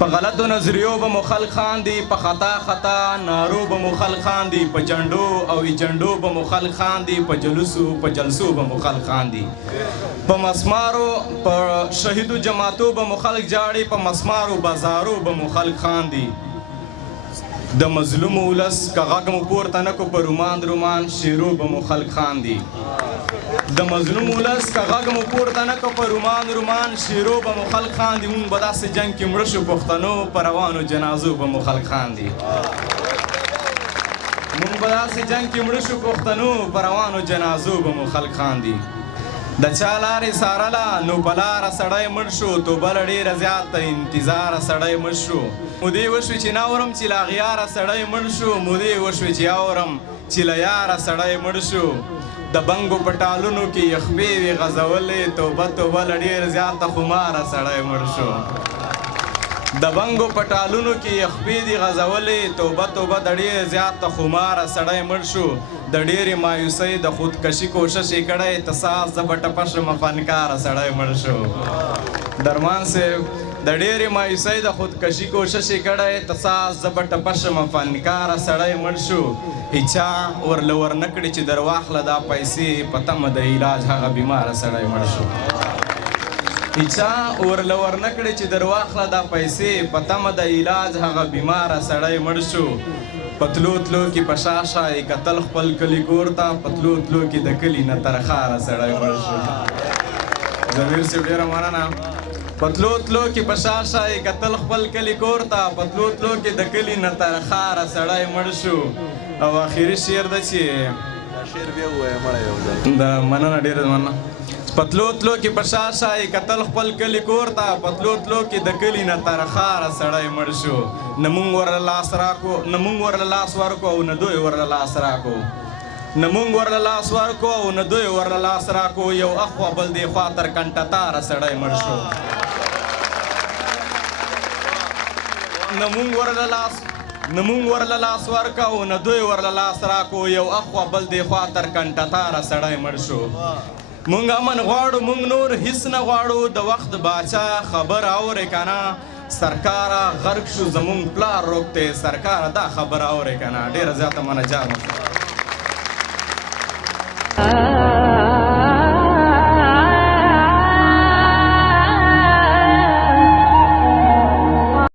په غلطو نظریو به مو خلک خاندي، په خطا خطا نارو به مو خلک خاندي، په جنډو او ایجنډو به مو خلک خاندي، په جلسو به مو خلک خاندي، په مسمارو په شهیدو جماعتو به مو خلک جاړي، په مسمارو بازارو به مو خلک خاندي. د مظلوم ولس که غږ مو پورته نه کو په رومان رومان شیرو به مو خلک خاندي. د مظلوم ولس که غږ مو پورته نه کو په رومان رومان شیرو به مو خلک خاندي. مونږ به داسې جنګ کې مړه شو پښتنو په روانو جنازو به مو خلک خاندي. مونږ به داسې جنګ کې مړه شو پښتنو په روانو جنازو به مو خلک خاندي. د چا لارې څارله نو په لاره سړی مړ شو، توبه له ډېره زیاته انتظاره سړی مړ شو. مودې وشوې چې نه اورم چې له اغیاره سړی مړ شو، مودې وشوې چې اورم چې له یاره سړی مړ شو. د بنګو په ټالونو کې یخبې وې غځولې، توبه توبه له ډېر زیاته خماره سړی مړ شو. د بنګو په ټالونو کې یخبې دي غځولې، توبه توبه د ډېر زیاته خماره سړی مړ شو. د ډېرې مایوسۍ د خودکشي کوشش یې کړی، تساس زه به ټپه شمه فنکاره سړی مړ شو. درمان صاحب د ډېرې مایوسۍ د خودکشي کوشش یې کړی، تساس زه به ټپه شمه فنکاره سړی مړ شو. هیچا ورله ورنه کړي چې در واخله دا پیسې، په تمه د علاج هغه بیماره سړی مړ شو. هیچا ورله ورنه کړي چې در واخله دا پیسې، په تمه د علاج هغه بیماره سړی مړ شو. پتلو تلو کې په شا شا یې کتل خپل کلي کور ته، پتلو تلو کې د کلي نه ترخاره سړی مړ شو. ضمیر صاحب ډېره مننه. پتلو تلو کې په شا شا یې کتل خپل کلي کور ته، پتلو تلو کې د کلي نه ترخاره سړی مړ شو. او آخري شعر ده چې د مننه ډېره مننه. پتلو تلو کې په شا شا یې کتل خپل کلي کور ته، پتلو تلو کې د کلي نه ترخاره سړی مړ شو. نه مونږ ورله لاس راکو، نه مونږ ورله لاس ورکو او نه دوی ورله لاس راکو. نه مونږ ورله لاس ورکو او نه دوی ورله لاس راکو. یو اخوا بل دې خوا تر کنټه تاره سړی مړ شو. نه مونږ ورله لاس ورکو او نه دوی ورله لاس راکو. یو اخوا بل دې خوا تر کنټه تاره سړی مړ شو. مونږ امن غواړو، مونږ نور هیڅ نه غواړو، د وخت باچا خبر اورې که نه. سرکاره غرق شو زمونږ پلار روک دی، سرکاره دا خبر اورې که نه. ډېره زیاته مننه جان.